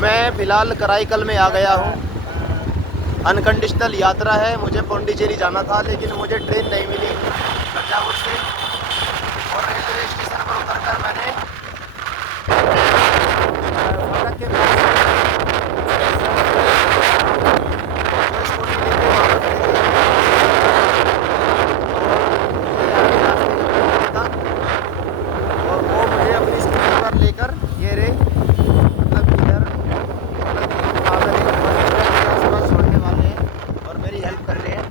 मैं फ़िलहाल कराईकल में आ गया हूँ। अनकंडीशनल यात्रा है, मुझे पौंडीचेरी जाना था लेकिन मुझे ट्रेन नहीं मिली तंजावुर से, और रेलवे स्टेशन पर उतरकर मैंने फाटक के पास जो स्कूटी लेके वापस गई था, और वो मुझे अपनी स्कूटी पर लेकर ये रे अब इधर छोड़ने वाले हैं और मेरी हेल्प कर रहे हैं,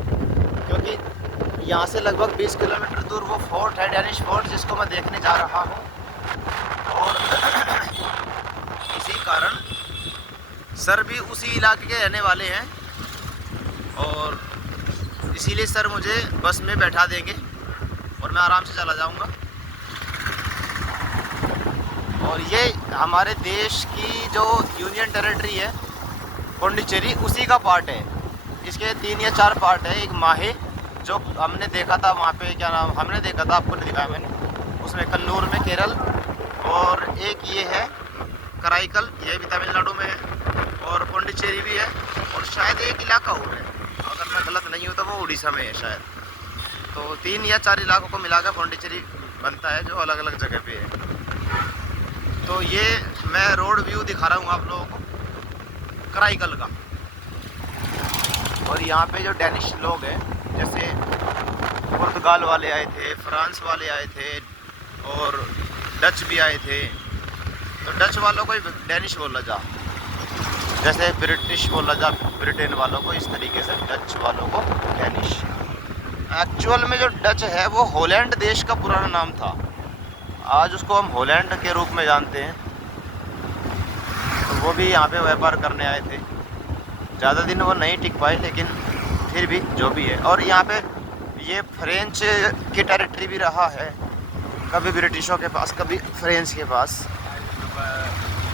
क्योंकि यहाँ से लगभग 20 किलोमीटर दूर वो फोर्ट है, डेनिश फोर्ट, जिसको मैं देखने जा रहा हूँ। और इसी कारण सर भी उसी इलाके के रहने वाले हैं और इसीलिए सर मुझे बस में बैठा देंगे और मैं आराम से चला जाऊँगा। और ये हमारे देश की जो यूनियन टेरिटरी है पौंडीचेरी, उसी का पार्ट है। इसके 3 या 4 पार्ट है। एक माहे जो हमने देखा था वहाँ पे, क्या नाम, हमने देखा था, आपको नहीं दिखाया मैंने, उसमें कन्नूर में केरल, और एक ये है कराईकल, ये भी तमिलनाडु में है, और पौंडीचेरी भी है, और शायद एक इलाका और है, अगर मैं गलत नहीं हूँ तो वो उड़ीसा में है शायद। तो 3 या 4 इलाकों को मिलाकर पौंडीचेरी बनता है, जो अलग अलग जगह पे है। तो ये मैं रोड व्यू दिखा रहा हूँ आप लोगों को कराईकल का। और यहाँ पे जो डेनिश लोग हैं, जैसे पुर्तगाल वाले आए थे, फ्रांस वाले आए थे, और डच भी आए थे, तो डच वालों को डेनिश बोला जा, जैसे ब्रिटिश बोला जा ब्रिटेन वालों को, इस तरीके से डच वालों को डेनिश। एक्चुअल में जो डच है वो हॉलैंड देश का पुराना नाम था, आज उसको हम हॉलैंड के रूप में जानते हैं। तो वो भी यहाँ पे व्यापार करने आए थे, ज़्यादा दिन वो नहीं टिक पाए, लेकिन फिर भी जो भी है। और यहाँ पे ये फ्रेंच की टेरिटरी भी रहा है, कभी ब्रिटिशों के पास, कभी फ्रेंच के पास।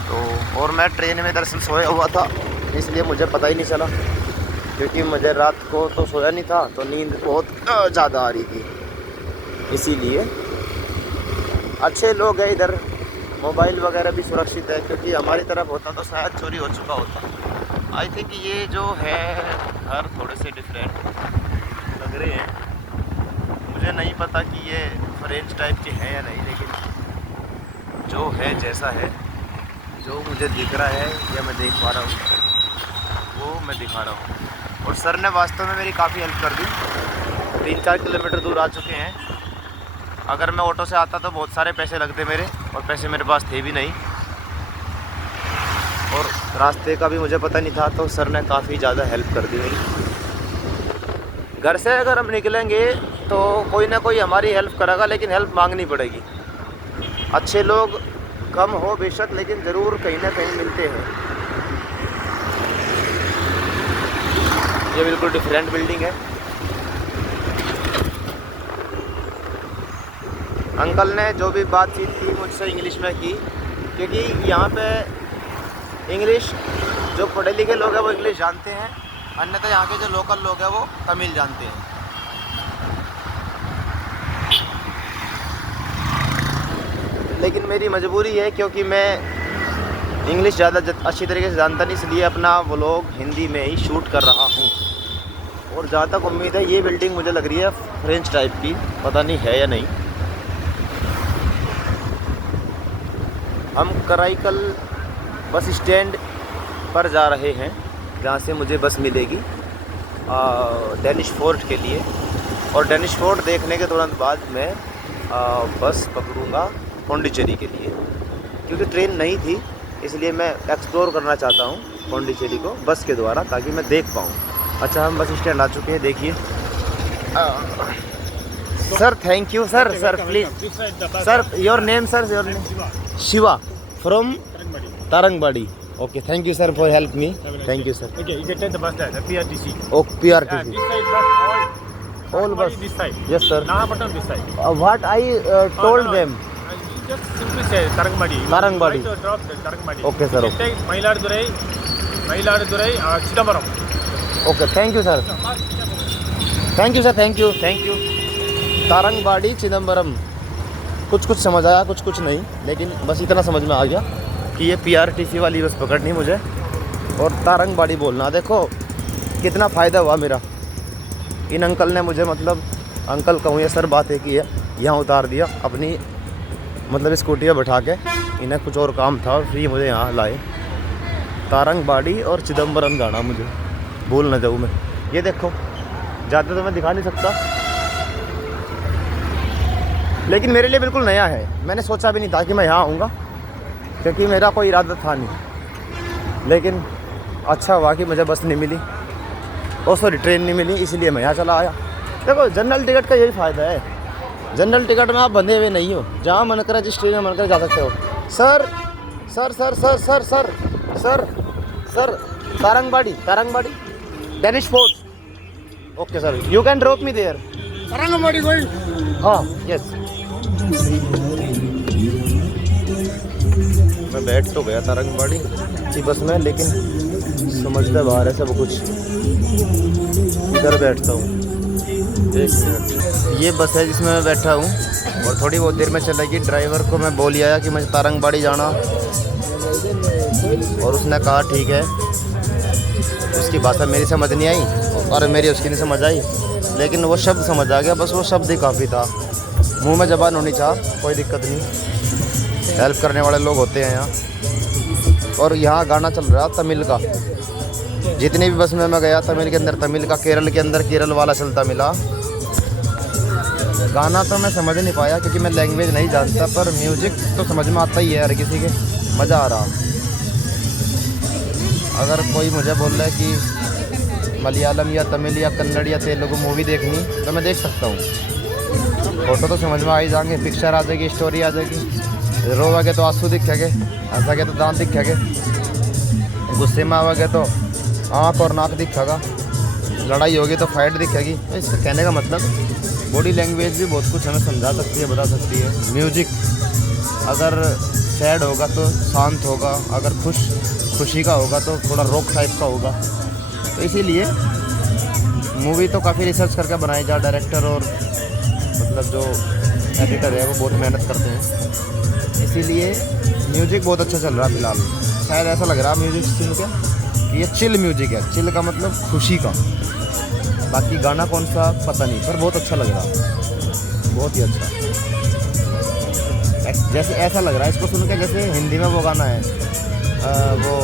तो और मैं ट्रेन में दरअसल सोया हुआ था, इसलिए मुझे पता ही नहीं चला, क्योंकि मुझे रात को तो सोया नहीं था, तो नींद बहुत ज़्यादा आ रही थी। इसीलिए अच्छे लोग हैं इधर, मोबाइल वगैरह भी सुरक्षित है, क्योंकि हमारी तरफ होता तो शायद चोरी हो चुका होता। आई थिंक ये जो है घर थोड़े से डिफरेंट लग रहे हैं, मुझे नहीं पता कि ये फ्रेंच टाइप के हैं या नहीं, लेकिन जो है जैसा है, जो मुझे दिख रहा है या मैं देख पा रहा हूँ वो मैं दिखा रहा हूँ। और सर ने वास्तव में मेरी काफ़ी हेल्प कर दी। 3-4 किलोमीटर दूर आ चुके हैं। अगर मैं ऑटो से आता तो बहुत सारे पैसे लगते मेरे, और पैसे मेरे पास थे भी नहीं, और रास्ते का भी मुझे पता नहीं था, तो सर ने काफ़ी ज़्यादा हेल्प कर दी मेरी। घर से अगर हम निकलेंगे तो कोई ना कोई हमारी हेल्प करेगा, लेकिन हेल्प मांगनी पड़ेगी। अच्छे लोग कम हो बेशक, लेकिन ज़रूर कहीं ना कहीं मिलते हैं। ये बिल्कुल डिफरेंट बिल्डिंग है। अंकल ने जो भी बातचीत की मुझसे इंग्लिश में की, क्योंकि यहाँ पे इंग्लिश, जो पढ़े लिखे लोग हैं वो इंग्लिश जानते हैं, अन्यथा यहाँ के जो लोकल लोग हैं वो तमिल जानते हैं। लेकिन मेरी मजबूरी है, क्योंकि मैं इंग्लिश ज़्यादा अच्छी तरीके से जानता नहीं, इसलिए अपना व्लॉग हिंदी में ही शूट कर रहा हूँ। और जहाँ तक उम्मीद है, ये बिल्डिंग मुझे लग रही है फ्रेंच टाइप की, पता नहीं है या नहीं। हम कराईकल बस स्टैंड पर जा रहे हैं, जहाँ से मुझे बस मिलेगी डेनिश फोर्ट के लिए। और डेनिश फोर्ट देखने के तुरंत बाद मैं बस पकड़ूँगा पौंडीचेरी के लिए, क्योंकि ट्रेन नहीं थी, इसलिए मैं एक्सप्लोर करना चाहता हूँ पौंडीचेरी को बस के द्वारा, ताकि मैं देख पाऊँ। अच्छा, हम बस स्टैंड आ चुके हैं, देखिए। Sir thank you sir. Sir please sir, your name sir, your name? Shiva from Tarangwadi. Okay, thank you sir for help me. Thank you sir. Okay, you can take the bus there, the PRTC. Oh, PRTC. This side bus, all bus. this side. Yes sir. Nahapatnam this side. What I told no, them. You just simply say Tarangwadi. Tarangwadi. Try to drop the Tarangwadi. Okay sir. You can take Mailadurai, Chidambaram. Okay, thank you sir. Thank you sir. Thank you. Tharangambadi Chidambaram, कुछ समझ आया, कुछ नहीं, लेकिन बस इतना समझ में आ गया कि ये PRTC वाली बस पकड़नी मुझे और तारंगबाड़ी बोलना। देखो कितना फ़ायदा हुआ मेरा, इन अंकल ने मुझे, मतलब अंकल कहूँ या सर, बात है कि है यहाँ उतार दिया अपनी मतलब स्कूटी में बैठा के। इन्हें कुछ और काम था और फ्री मुझे यहाँ लाए। तारंगबाड़ी और चिदम्बरम जाना, मुझे भूल ना जाऊँ मैं। ये देखो जाते तो मैं दिखा नहीं सकता, लेकिन मेरे लिए बिल्कुल नया है। मैंने सोचा भी नहीं था कि मैं यहाँ आऊँगा, क्योंकि मेरा कोई इरादा था नहीं। लेकिन अच्छा हुआ कि मुझे बस नहीं मिली और सॉरी ट्रेन नहीं मिली, इसलिए मैं यहाँ चला आया। देखो जनरल टिकट का यही फ़ायदा है, जनरल टिकट में आप बंधे हुए नहीं हो, जहाँ मन करे जिस ट्रेन में मन करे जा सकते हो। Sir sir sir sir sir sir sir sir Tharangambadi, Tharangambadi Danish fort. Okay sir, you can drop me there. Tharangambadi कोई? हाँ यस। मैं बैठ तो गया तारंगबाड़ी की बस में, लेकिन समझते बाहर है सब कुछ। इधर बैठता हूँ, एक मिनट। ये बस है जिसमें मैं बैठा हूँ और थोड़ी बहुत देर में चलेगी। ड्राइवर को मैं बोल आया कि मुझे तारंगबाड़ी जाना, और उसने कहा ठीक है। उसकी भाषा मेरी समझ नहीं आई और मेरी उसकी नहीं समझ आई, लेकिन वो शब्द समझ आ गया, बस वो शब्द ही काफ़ी था। मुंह में ज़बान होनी चाह, कोई दिक्कत नहीं, हेल्प करने वाले लोग होते हैं यहाँ। और यहाँ गाना चल रहा तमिल का, जितनी भी बस में मैं गया तमिल के अंदर तमिल का, केरल के अंदर केरल वाला चलता मिला। गाना तो मैं समझ नहीं पाया क्योंकि मैं लैंग्वेज नहीं जानता, पर म्यूज़िक तो समझ में आता ही है हर किसी के, मज़ा आ रहा। अगर कोई मुझे बोल रहा है कि मलयालम या तमिल या कन्नड़ या तेलुगु मूवी देखनी, तो मैं देख सकता हूँ। फोटो तो समझ में आ ही जाएंगे, पिक्चर आ जाएगी, स्टोरी आ जाएगी। रोवागे तो आंसू दिखेंगे, हंसागे तो दांत दिखेंगे, गुस्से में आवागे तो आँख और नाक दिखेगा, लड़ाई होगी तो फाइट दिखेगी। तो इसका कहने का मतलब बॉडी लैंग्वेज भी बहुत कुछ हमें समझा सकती है, बता सकती है। म्यूजिक अगर सैड होगा तो शांत होगा, अगर खुशी का होगा तो थोड़ा रॉक टाइप का होगा। तो इसीलिए मूवी तो काफ़ी रिसर्च करके बनाई जा, डायरेक्टर और मतलब जो एडिटर है वो बहुत मेहनत करते हैं। इसीलिए म्यूजिक बहुत अच्छा चल रहा है फिलहाल। शायद ऐसा लग रहा है म्यूजिक सुन के कि ये चिल म्यूजिक है। चिल का मतलब खुशी का, बाकी गाना कौन सा पता नहीं, पर बहुत अच्छा लग रहा है, बहुत ही अच्छा। जैसे ऐसा लग रहा है इसको सुन के जैसे हिंदी में वो गाना है, वो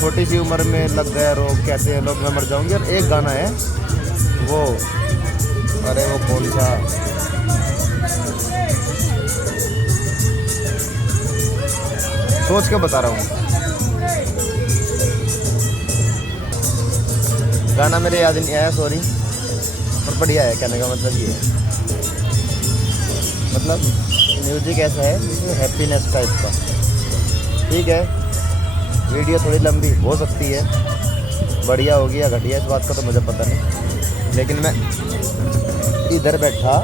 छोटी सी उम्र में लग गया रोग, कहते हैं लोग मैं मर जाऊंगी। और एक गाना है वो, अरे वो कौन सा, सोच के बता रहा हूँ, गाना मेरे याद नहीं आया, सॉरी, पर बढ़िया है। कहने का मतलब ये है, मतलब म्यूजिक ऐसा है जिसमें हैप्पीनेस टाइप का। ठीक है, वीडियो थोड़ी लंबी हो सकती है, बढ़िया होगी या घटिया, इस बात का तो मुझे पता नहीं, लेकिन मैं इधर बैठा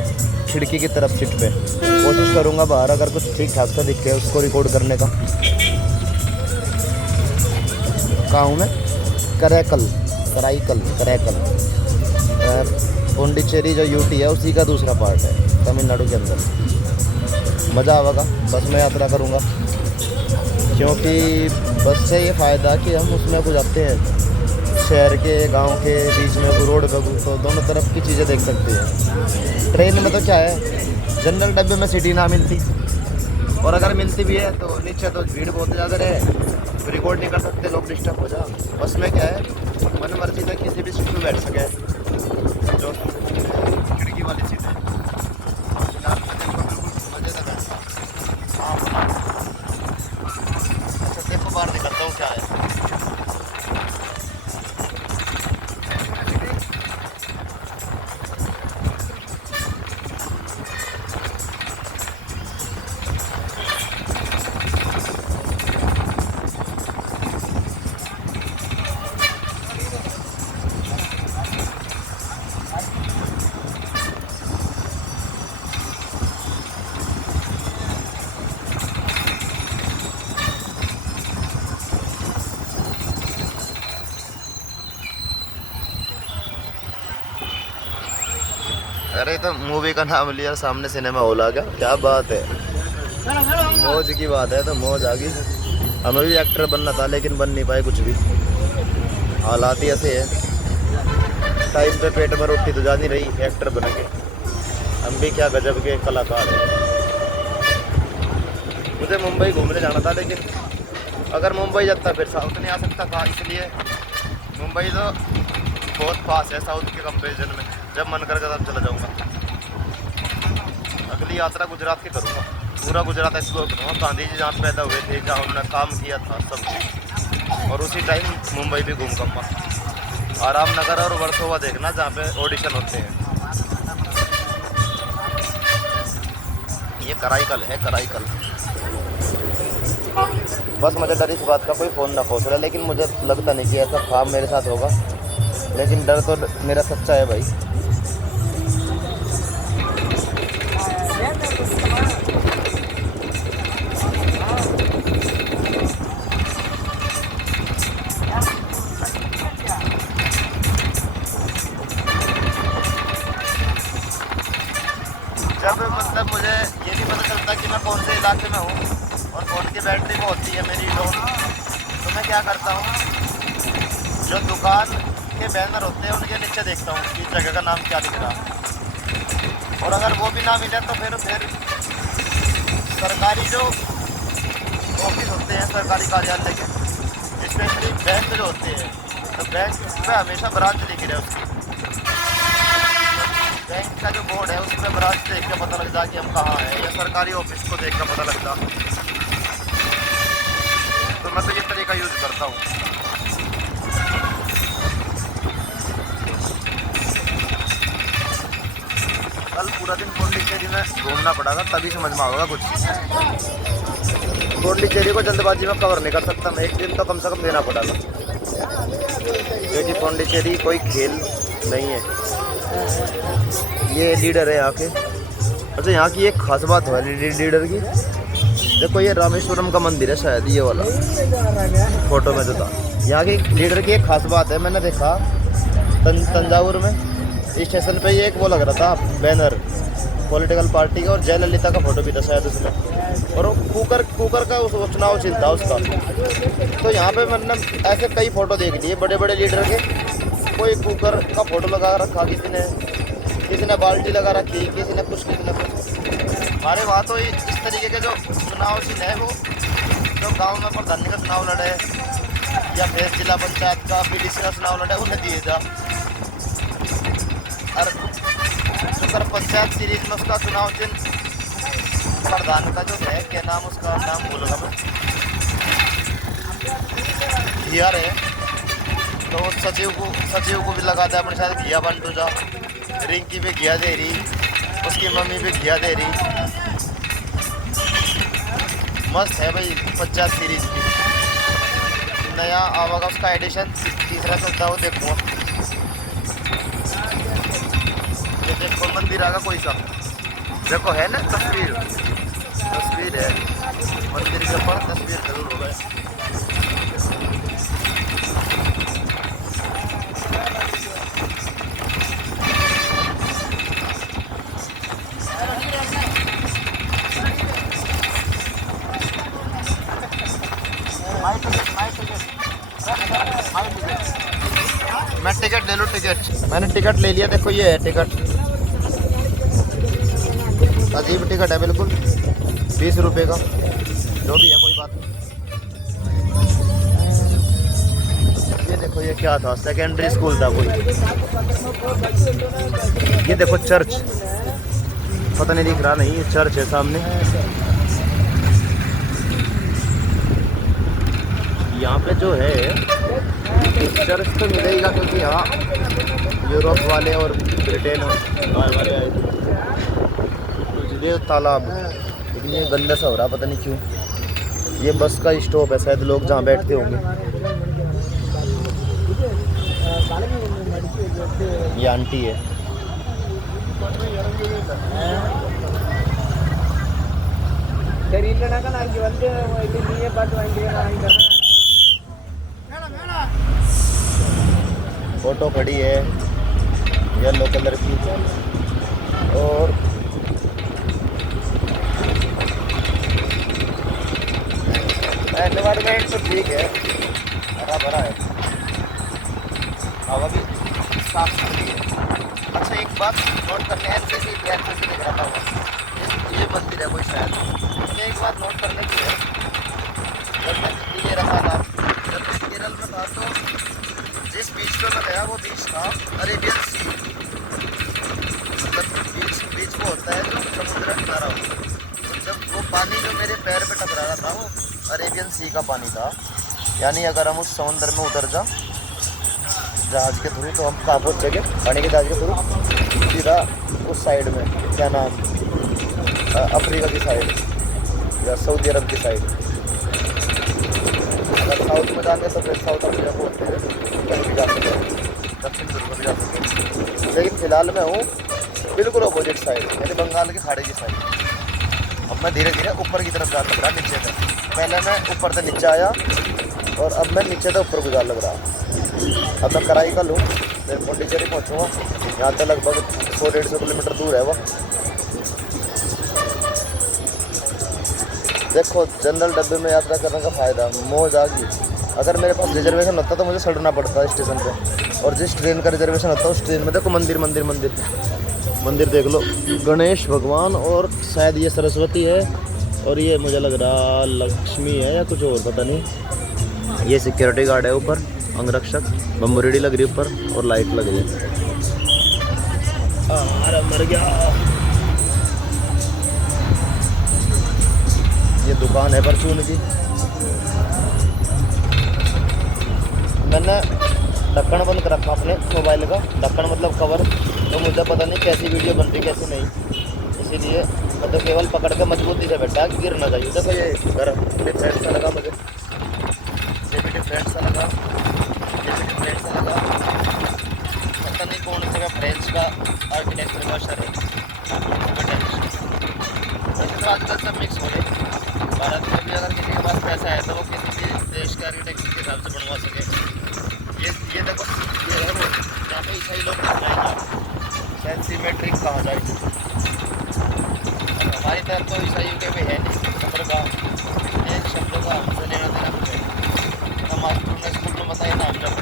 खिड़की की तरफ सीट पे, कोशिश करूँगा बाहर अगर कुछ ठीक ठाक सा दिखे उसको रिकॉर्ड करने का। कहाँ हूँ मैं? करैकल, पौंडीचेरी जो यूटी है उसी का दूसरा पार्ट है, तमिलनाडु के अंदर। मज़ा आएगा, बस में यात्रा करूँगा, क्योंकि बस से ये फ़ायदा कि हम उसमें को जाते हैं शहर के गांव के बीच में, रोड पे तो दोनों तरफ की चीज़ें देख सकते हैं। ट्रेन में तो क्या है, जनरल डब्बे में सीटी ना मिलती, और अगर मिलती भी है तो नीचे तो भीड़ बहुत ज़्यादा रहे, रिकॉर्ड नहीं कर सकते, लोग डिस्टर्ब हो जाए। बस में क्या है, मन मर्जी से किसी भी सीट में बैठ सके, जो खिड़की वाली सीट है। मज़े से बैठा, अच्छा देखो बाहर निकलता हूँ क्या है। अरे तो मूवी का नाम लिया, सामने सिनेमा हॉल आ गया, क्या बात है, मौज की बात है, तो मौज आ गई। हमें भी एक्टर बनना था लेकिन बन नहीं पाए कुछ भी, हालात ही ऐसे है। टाइम पे पेट में रोटी तो जा नहीं रही, एक्टर बनेंगे हम भी क्या गजब के कलाकार हैं। मुझे मुंबई घूमने जाना था, लेकिन अगर मुंबई जाता फिर साउथ नहीं आ सकता था, इसलिए मुंबई तो बहुत पास है साउथ के कंपेरिजन में। जब मन करेगा तब चला जाऊँगा। अगली यात्रा गुजरात की करूँगा, पूरा गुजरात एक्सप्लोर करूँगा। गांधी जी जहाँ पैदा हुए थे, जहाँ उन्होंने काम किया था सब, और उसी टाइम मुंबई भी घूम पाऊँगा। आराम नगर और वर्सोवा देखना, जहाँ पे ऑडिशन होते हैं। ये कराईकल है, कराईकल। बस मुझे डर इस बात का कोई फ़ोन ना खोस रहा, लेकिन मुझे लगता नहीं कि ऐसा ख्वाब मेरे साथ होगा, लेकिन डर तो मेरा सच्चा है भाई। जब मतलब मुझे ये नहीं पता चलता कि मैं कौन से इलाके में हूँ और फ़ोन की बैटरी वो होती है मेरी लो, तो मैं क्या करता हूँ, जो दुकान के बैनर होते हैं उनके नीचे देखता हूँ कि जगह का नाम क्या लिख रहा है, और अगर वो भी ना मिले तो फिर सरकारी जो ऑफिस होते हैं, सरकारी कार्यालय के, स्पेशली बैंक जो होते हैं, तो बैंक में हमेशा ब्रांच लिखी रहे उसकी। बैंक का जो बोर्ड है उसमें ब्रांच देख के पता लगता कि हम कहाँ हैं, या सरकारी ऑफिस को देख कर पता लगता। तो मैं तो ये तरीका यूज़ करता हूँ। कल पूरा दिन पौंडीचेरी में घूमना पड़ा था, तभी समझ में आएगा कुछ। पौंडीचेरी को जल्दबाजी में कवर नहीं कर सकता मैं, एक दिन तो कम से कम देना पड़ेगा, क्योंकि पौंडीचेरी कोई खेल नहीं है। ये लीडर है यहाँ के। अच्छा, यहाँ की एक खास बात है लीडर की, देखो ये रामेश्वरम का मंदिर है शायद, ये वाला फोटो में जो था। यहाँ की लीडर की एक खास बात है, मैंने देखा तंजावुर में स्टेशन पे ये एक वो लग रहा था बैनर पॉलिटिकल पार्टी का, और जयललिता का फोटो भी था शायद उसमें, और वो कुकर का उस चुनाव चिन्ह था उसका। तो यहाँ पे मैंने ऐसे कई फोटो देख लिए बड़े बड़े लीडर के, कोई कुकर का फोटो लगा रखा किसी ने बाल्टी लगा रखी, किसी ने कुछ। हमारे वहाँ तो इस तरीके के जो चुनाव चिन्ह है, वो जो गांव में प्रधानी का चुनाव लड़े या फिर जिला पंचायत का PDC का चुनाव लड़े, उन्हें दिए जा। और सुकर पंचायत सीरीज में उसका चुनाव चिन्ह प्रधान का जो है, क्या नाम उसका, नाम भूलूंगा मैं, घिया है, तो सचिव को भी लगा दे अपने साथ घिया बंटू जा। रिंकी भी घिया दे रही, उसकी मम्मी भी घिया दे रही। मस्त है भाई पंचायत सीरीज की। नया आवागा उसका एडिशन, तीसरा चौथा वो देखूँगा। ये देखो मंदिर आगा कोई सा, देखो है ना तस्वीर है मंदिर के ऊपर, तस्वीर जरूर हो गए। मैं टिकट ले लूँ, टिकट मैंने टिकट ले लिया, देखो ये है टिकट, अजीब टिकट है बिल्कुल, 20 रुपये का, जो भी है कोई बात नहीं। ये देखो ये क्या था, सेकेंडरी स्कूल था कोई। ये देखो चर्च, पता नहीं दिख रहा, नहीं ये चर्च है सामने। यहाँ पे जो है चर्च तो मिलेगा, क्योंकि यहाँ यूरोप वाले और ब्रिटेन वाले आए थे। ये तालाब, लेकिन ये गंदा सा हो रहा, पता नहीं क्यों। ये बस का स्टॉप है शायद, लोग जहाँ बैठते होंगे। ये आंटी है। फोटो खड़ी है येलो कलर की, और एनवायरमेंट तो ठीक है, हरा भरा है, हवा भी साफ सुथरी है। अच्छा एक बात नोट करने है, जैसे से दिख रहा था ये मंदिर है कोई शायद, मुझे एक बात नोट करने की है। जब मैं दिल्ली रखा था, जब मैं केरल में था, तो जिस बीच पे मैं गया वो बीच था अरेबियन सी, मतलब बीच वो होता है जो समुद्र किनारा होता है। तो जब वो पानी जो मेरे पैर पे टकरा रहा था वो अरेबियन सी का पानी था। यानी अगर हम उस समुद्र में उतर जा जहाज़ के थ्रू तो हम कहाँ पहुँचेंगे, पानी के जहाज़ के थ्रू सीधा उस साइड में, क्या नाम, अफ्रीका की साइड या सऊदी अरब की साइड। अगर साउथ में जाते तो फिर साउथ अफ्रीका को होते हैं, कहीं भी जा सकते हैं, दक्षिण ध्रुव में भी जा सकते हैं। लेकिन फ़िलहाल मैं हूँ बिल्कुल अपोजिट साइड, यानी बंगाल के खाड़ी की साइड। अब मैं धीरे धीरे ऊपर की तरफ जा लग रहा, नीचे से। पहले मैं ऊपर से नीचे आया और अब मैं नीचे से ऊपर को जा लग रहा। अब मैं कराई का लूँ, फिर पौंडीचेरी पहुँचूँगा। यहाँ से लगभग 100-150 किलोमीटर दूर है वो। देखो जनरल डब्बे में यात्रा करने का फ़ायदा, मौज आ गई। अगर मेरे पास रिजर्वेशन होता तो मुझे सड़ना पड़ता स्टेशन पे, और जिस ट्रेन का रिजर्वेशन होता है उस ट्रेन में देखो मंदिर मंदिर मंदिर मंदिर देख लो, गणेश भगवान और शायद ये सरस्वती है, और ये मुझे लग रहा लक्ष्मी है या कुछ और पता नहीं। ये सिक्योरिटी गार्ड है ऊपर, अंगरक्षक, बम्बू रेडी लग रही है ऊपर और लाइट लग रही है। अरे मर गया। ये दुकान है परचून की। मैंने ढक्कन बंद कर रखा अपने मोबाइल का, ढक्कन मतलब कवर, तो मुझे पता नहीं कैसी वीडियो बन रही कैसी नहीं, इसीलिए मैं तो केवल पकड़ के मजबूती से बैठा कि गिर ना जाइए। देखो ये घर डिफरेंट सा लगा मुझे, ये भी डिफरेंट सा लगा, ये भी डिफरेंट सा लगा। पता नहीं कौन सा फ्रेंच का आर्किटेक्चर का शहर है। तो आजकल सब मिक्स हो रहे। भारत में भी अगर किसी के पास पैसा है तो वो किसी भी देश के आर्किटेक्चर के हिसाब से बनवा सके। ये देखो ये है वो जहाँ पे ईसाई लोग जाएंगे, शायद सीमेट्रिक कहा जाए। हमारी तरफ तो ईसाइयों के भी है नहीं, शब्द का एक शब्दों का हमसे लेना देना कुछ है। हमारे स्कूल में बताइए ना, हम जब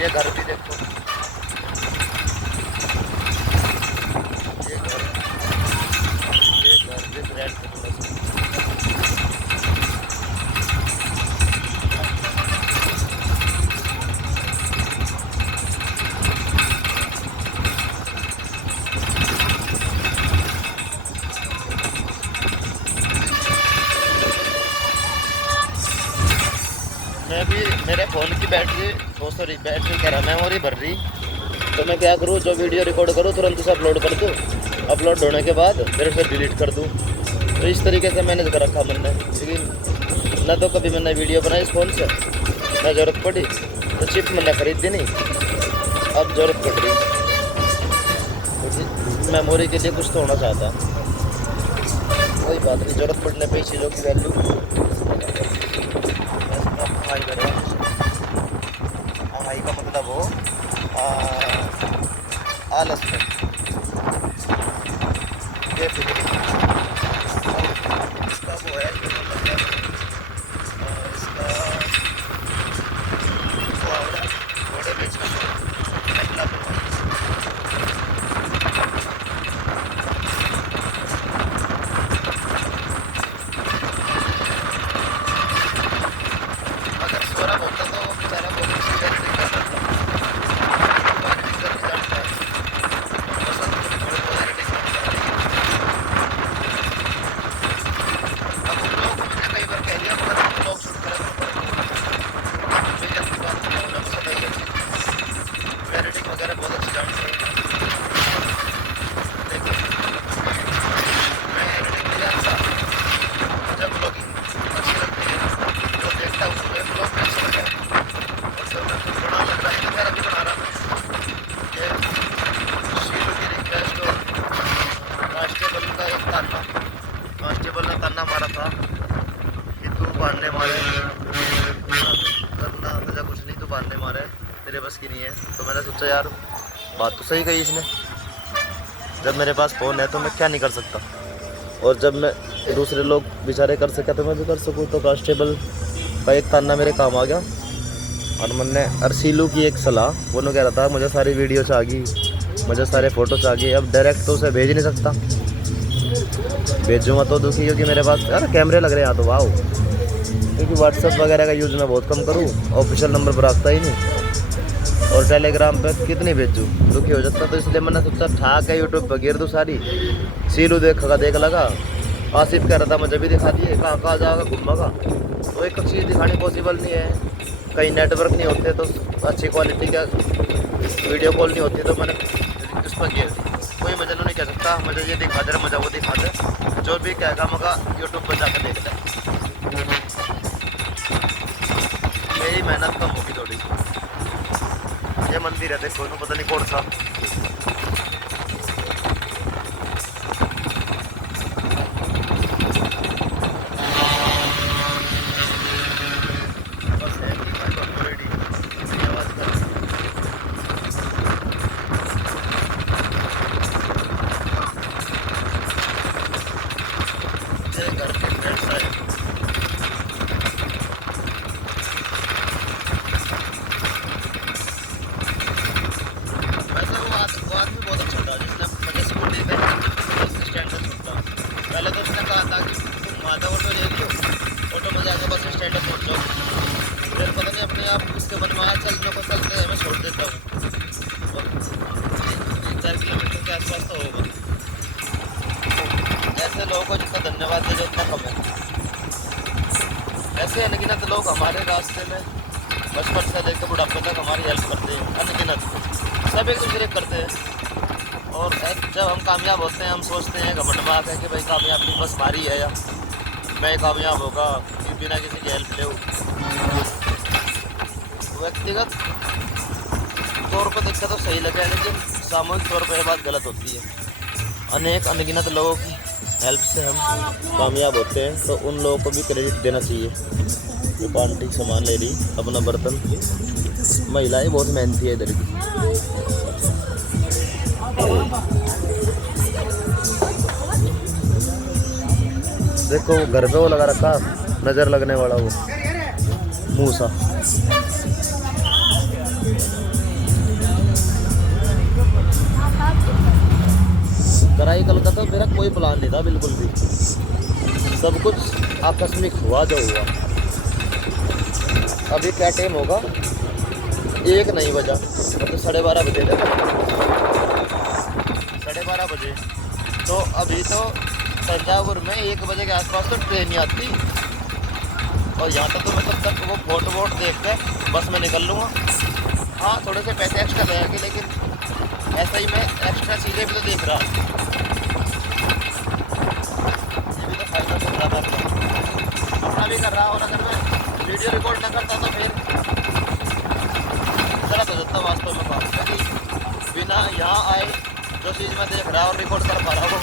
ये घर भी देखो, ये घर भी रेंट पे थोड़ा सा। मैं भी मेरे फ़ोन की बैटरी बैटरी कह रहा मेमोरी भर रही, तो मैं क्या करूँ, जो वीडियो रिकॉर्ड करूँ तुरंत उसे अपलोड कर दूँ, अपलोड होने के बाद फिर डिलीट कर दूँ। तो इस तरीके से मैंने कर रखा मैंने, लेकिन न तो कभी मैंने वीडियो बनाई इस फ़ोन से, न ज़रूरत पड़ी तो चिप मैंने खरीदी नहीं, अब ज़रूरत पड़ रही, तो मेमोरी के लिए कुछ तो होना चाहता। कोई बात नहीं, ज़रूरत पड़ने पर चीज़ों की वैल्यू हाई करें। हाई का मतलब हो आलस में, इसका वो है इसका घोड़े बेच अगर सोरा होता तो वो बेचारा बहुत कांस्टेबल ने ताना मारा था कि तू बहाने मारे, करना तुझे कुछ नहीं, तू बहाने मारे, तेरे बस की नहीं है। तो मैंने सोचा यार बात तो सही कही इसने, जब मेरे पास फ़ोन है तो मैं क्या नहीं कर सकता, और जब मैं दूसरे लोग बेचारे कर सके तो मैं भी कर सकूँ। तो कांस्टेबल का एक ताना मेरे काम आ गया, और मैंने अरसीलू की एक सलाह, वो कह रहा था मुझे सारी वीडियोस आ गई, मुझे सारे फ़ोटोस आ गए। अब डायरेक्ट तो उसे भेज नहीं सकता, भेजूँगा तो दुखी, क्योंकि मेरे पास यार कैमरे लग रहे हैं यहाँ तो वाओ, क्योंकि व्हाट्सअप वगैरह का यूज़ मैं बहुत कम करूँ, ऑफिशियल नंबर पर रखता ही नहीं, और टेलीग्राम पे कितनी भेजूँ, दुखी हो जाता। तो इसलिए मैंने सोचा ठाक है यूट्यूब पर गिर दूँ सारी। सीलू देख लगा, आसिफ कह रहा था मुझे भी दिखा दिए, कहाँ कहाँ जाएगा घूमेगा, तो एक चीज़ दिखानी पॉसिबल नहीं है, कहीं नेटवर्क नहीं होते तो अच्छी क्वालिटी का वीडियो कॉल नहीं होती, तो मैंने इस पर गिर दी। कोई मुझे नहीं कह सकता मुझे ये दिखा दे, मुझे वो दिखा दे, जो भी कहेगा मगा यूट्यूब पर जाकर देख ले, मेरी मेहनत कम होगी थोड़ी सी। ये मंदिर है देखो, पता नहीं कौन सा, घर के फ्रेंड्स आए। वैसे वो आदमी बहुत अच्छा था जिसने मुझे स्कूटी पे बस स्टैंड से छोड़ा। पहले तो उसने कहा था कि तुम माधव ऑटो ले लियो, ऑटो में जाकर बस स्टैंड पे छोड़ जाओ। फिर पता नहीं अपने आप उसके मन में आया, चल मेरे को चलते मैं छोड़ देता हूँ। 3-4 किलोमीटर के आसपास तो होगा। ऐसे लोगों को जितना धन्यवाद दे उतना कम है। ऐसे अनगिनत लोग हमारे रास्ते में बचपन से लेकर बुढ़ापे तक हमारी हेल्प करते हैं, अनगिनत सब एक दूसरे करते हैं। और जब हम कामयाब होते हैं हम सोचते हैं घमंड में आते हैं कि भाई कामयाबी बस हमारी है, या मैं कामयाब होगा कि बिना किसी की हेल्प ले। व्यक्तिगत तौर पर देखा तो सही लगा है, लेकिन सामूहिक तौर पर यह बात गलत होती है। अनेक अनगिनत लोगों की हेल्प से हम कामयाब होते हैं, तो उन लोगों को भी क्रेडिट देना चाहिए। जो आंटी सामान ले रही अपना बर्तन, महिलाएं बहुत मेहनती है इधर की। देखो वो घर पे वो लगा रखा नज़र लगने वाला वो मूसा। कराई कलकत्ता तो मेरा कोई प्लान नहीं था बिल्कुल भी, सब कुछ आकस्मिक हुआ जो हुआ। अभी क्या टाइम होगा, 1 नहीं बजा, मतलब 12:30 बजे थे, 12:30 बजे। तो अभी तो तंजावुर में 1 बजे के आसपास तो ट्रेन ही आती, और यहाँ तक तो मैं तब तक वो फोटो वोट देख के बस में निकल लूँगा। हाँ थोड़े से पैसे एक्स्ट्रा लगेंगे, लेकिन ऐसा ही मैं एक्स्ट्रा चीज़ें भी तो देख रहा, ये भी तो फायदा चल रहा था अपना भी कर रहा। और अगर मैं वीडियो रिकॉर्ड ना करता तो फिर गलत हो जाता वास्तव में बात, क्योंकि बिना यहाँ आए जो चीज़ मैं देख रहा और रिकॉर्ड कर पा रहा हूँ,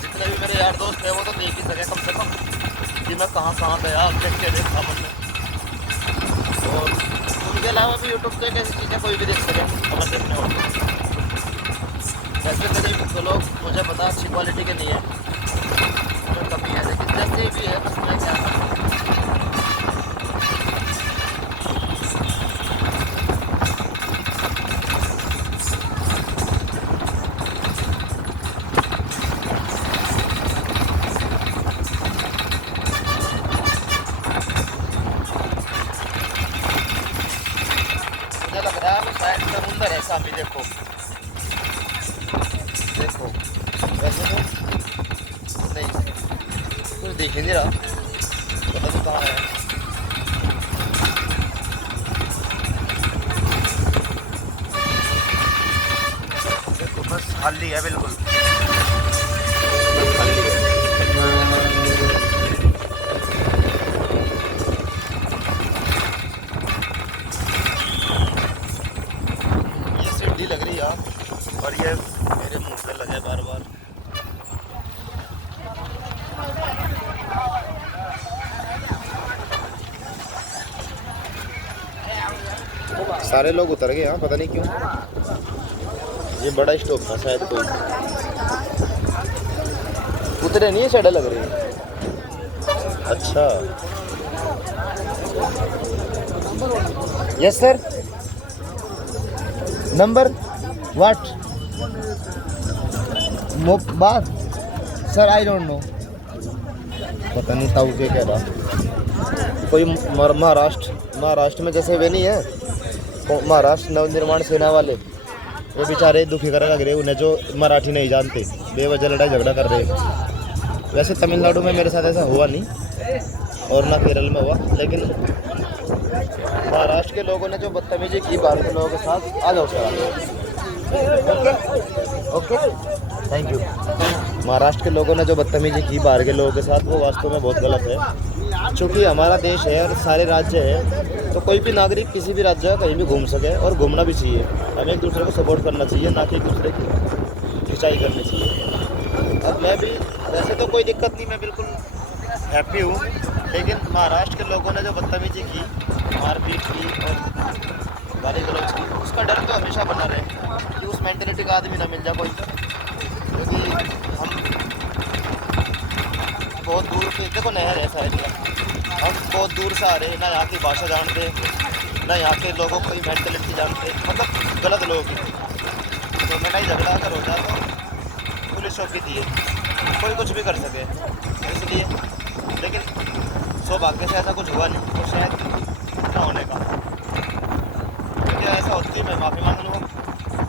जितने भी मेरे यार दोस्त हैं वो तो देख ही सके कम से कम कि मैं कहाँ गया, देख के देखा मैंने। और उनके अलावा भी यूट्यूब पे ऐसी चीज़ें कोई भी देख सके हमें देखने वाले। वैसे मेरे तो लोग मुझे पता अच्छी क्वालिटी के नहीं है, तो कमी है, लेकिन जैसे भी है बस मैं क्या मुझे लग रहा है वो शायद समुंदर है सामने। देखो देखो वैसे तो नहीं कुछ देख ही नहीं रहा, पता नहीं कहाँ है। देखो बस खाली है बिल्कुल खाली है। ये सीढ़ी लग रही है और ये मेरे मुंह पे लगे बार बार। सारे लोग उतर गए, हाँ पता नहीं क्यों। ये बड़ा स्टॉप था शायद कोई। उतरे नहीं है, शैडा लग रही है। अच्छा यस सर, नंबर व्हाट बात सर, आई डोंट नो, पता नहीं ताऊ के कह रहा। कोई महाराष्ट्र में जैसे वे नहीं है, महाराष्ट्र नवनिर्माण सेना वाले, वो बेचारे दुखी कर लग रहे उन्हें जो मराठी नहीं जानते, बेवजह लड़ाई झगड़ा कर रहे। वैसे तमिलनाडु में मेरे साथ ऐसा हुआ नहीं और ना केरल में हुआ, लेकिन महाराष्ट्र के लोगों ने जो बदतमीजी की बाहर के लोगों के साथ, आ जाओ sir, okay thank you. Maharashtra के लोगों ने जो बदतमीजी की बाहर के लोगों के साथ, वो वास्तव में बहुत गलत है। चूँकि हमारा देश है और सारे राज्य है, तो कोई भी नागरिक किसी भी राज्य कहीं भी घूम सके, और घूमना भी चाहिए। हमें एक दूसरे को सपोर्ट करना चाहिए, ना कि एक दूसरे की खिंचाई करनी चाहिए। अब मैं भी, वैसे तो कोई दिक्कत नहीं, मैं बिल्कुल हैप्पी हूँ, लेकिन महाराष्ट्र के लोगों ने जो बदतमीजी की, मारपीट की और गाली गलौज की, उसका डर तो हमेशा बना रहे कि उस मेंटेलिटी का आदमी ना मिल जाए कोई, क्योंकि हम बहुत दूर के, देखो नहर है साइड का, हम बहुत दूर से आ रहे हैं, ना यहाँ की भाषा जानते, ना यहाँ के लोगों की मेंटेलिटी जानते, मतलब गलत लोगों की। तो लड़ाई झगड़ा अगर हो जाए तो पुलिस चौकी दी है, कोई कुछ भी कर सके, इसलिए, लेकिन सौभाग्य से ऐसा कुछ हुआ नहीं, तो शायद ना होने का। क्योंकि ऐसा होती है, मैं माफ़ी मांग लूँगा,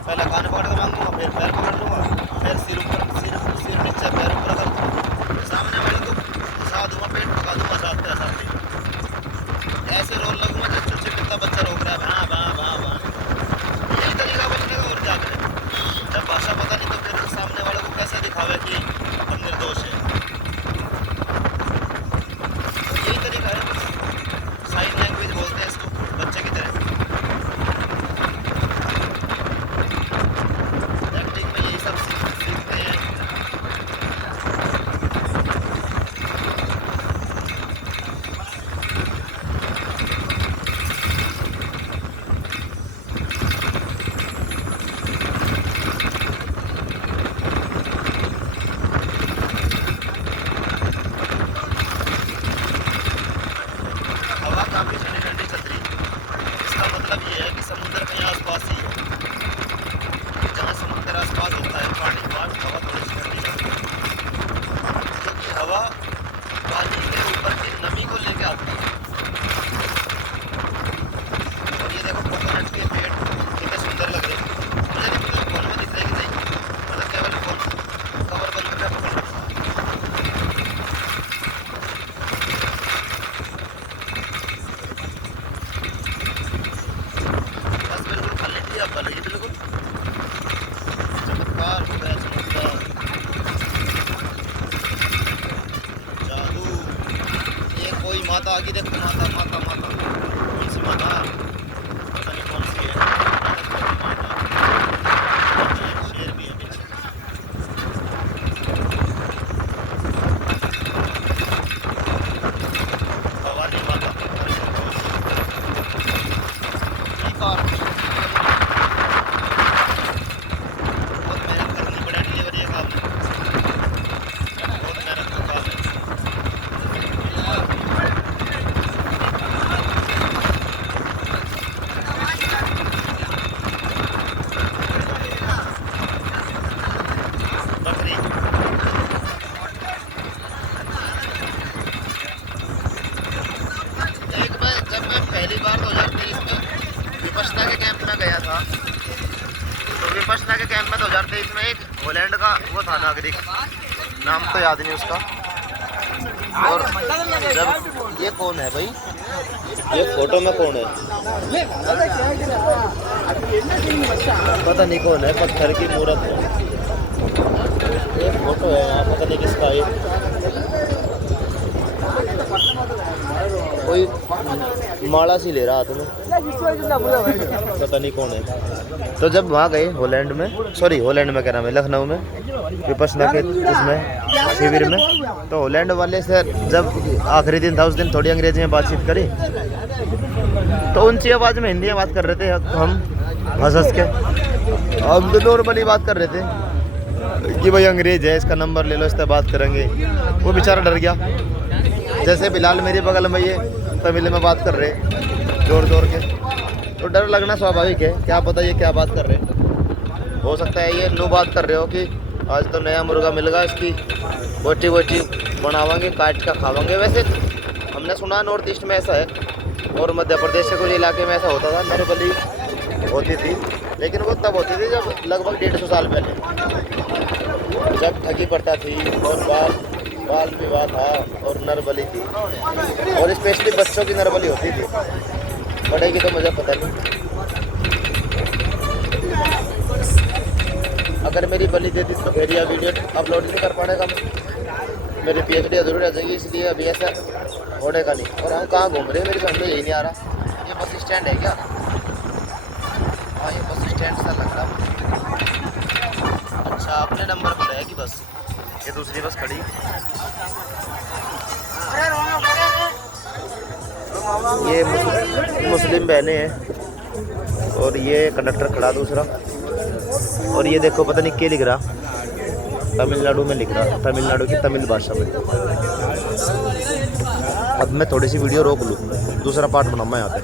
पहले कान पकड़ कर मांगूंगा, फिर पैर पकड़ लूँगा, फिर सिर ऊपर, सिर नीचे, पैर ऊपर कर सामने वाले को घुसा दूँगा, पेट पका दूँगा, साथ पे साथ ऐसे रोल लगूंगा जब छोटे कितना बच्चा रोक रहा है, भाँ भाँ भाँ भाँ, यही तरीका बचने का और क्या करें। जब भाषा पता नहीं तो फिर सामने वाले को कैसे दिखावे कि हम निर्दोष है। यही तरीका है, बस साइन लैंग्वेज बोलते हैं इसको, बच्चे की तरह। एक्टिंग में यही सब सीखते हैं। हवा काफ़ी ठंडी ठंडी चल रही है, इसका मतलब ये है कि समुद्र कहीं आसपास ही है। जहाँ समुद्र आसपास होता है पानी के पास, हवा थोड़ी सी ठंडी चलती है, क्योंकि हवा पानी के ऊपर की नमी को लेके आती है। और ये देखो कोकोनट के पेड़ कितने सुंदर लग रहे हैं, मुझे नहीं पता फोन में दिख रहे कि नहीं, मतलब केवल फोन कवर बंद करके पकड़ रखा। बस बिल्कुल खाली थी, अब बनेगी बिल्कुल चमत्कार हो गया, चमत्कार, जादू। ये कोई माता आ गई, देखो माता माता माता, कौन सी माता, पता नहीं कौन सी है, शेर भी है पीछे। भवानी माता, ठीक और बहुत मेहनत करनी पड़े डिलीवरी का काम में, बहुत मेहनत का काम है। बकरी एक बार जब मैं पहली बार 2023 में विपश्यना के कैंप में गया था, तो विपश्यना के कैंप में 2023 में एक हॉलैंड का वो था नागरिक, नाम तो याद नहीं उसका। और जब ये कौन है भाई, ये फोटो में कौन है, पता नहीं कौन है, पत्थर की मूर्त है, ये फोटो है यहाँ, पता नहीं किसका है, कोई माला सी ले रहा हाथ में, पता नहीं कौन है। तो जब वहाँ गए हॉलैंड में, सॉरी हॉलैंड में क्या नाम है, लखनऊ में विपश्यना के उसमें शिविर में, तो हॉलैंड वाले से जब आखिरी दिन था, उस दिन थोड़ी अंग्रेजी में बातचीत करी, तो ऊंची आवाज़ में हिंदी में बात कर रहे थे हम, हंस हंस के, हम तो नॉर्मली बात कर रहे थे। कि भाई अंग्रेज है, इसका नंबर ले लो, इससे बात करेंगे। वो बेचारा डर गया। जैसे बिलाल मेरे बगल में ये तमिल में बात कर रहे जोर जोर के, तो डर लगना स्वाभाविक है। क्या पता ये क्या बात कर रहे, हो सकता है ये नो बात कर रहे हो कि आज तो नया मुर्गा मिल गया, इसकी बोटी बोटी बनावाएंगे, काट का खावाएंगे। वैसे हमने सुना नॉर्थ ईस्ट में ऐसा है, और मध्य प्रदेश के कुछ इलाके में ऐसा होता था, नरबली होती थी। लेकिन वो तब होती थी जब लगभग 150 साल पहले, जब ठगी पड़ता थी और बाल विवाह था और नरबली थी, और स्पेशली बच्चों की नरबली होती थी। बड़े की तो मुझे पता नहीं। अगर मेरी बलि दे दी तो फिर यह वीडियो अपलोड नहीं कर पाएगा, मेरी PhD अधूरी रह जाएगी। इसलिए अभी ऐसा होने का नहीं। और हम कहाँ घूम रहे हैं, मेरी समझ में यही नहीं आ रहा। ये बस स्टैंड है क्या? हाँ, ये बस स्टैंड सा लग रहा है। अच्छा, अपने नंबर पर है कि बस ये दूसरी बस खड़ी। ये मुस्लिम बहनें हैं, और ये कंडक्टर खड़ा दूसरा। और ये देखो पता नहीं क्या लिख रहा, तमिलनाडु में लिख रहा, तमिलनाडु की तमिल भाषा में। अब मैं थोड़ी सी वीडियो रोक लूँ, दूसरा पार्ट बनाऊँ मैं यहाँ पे।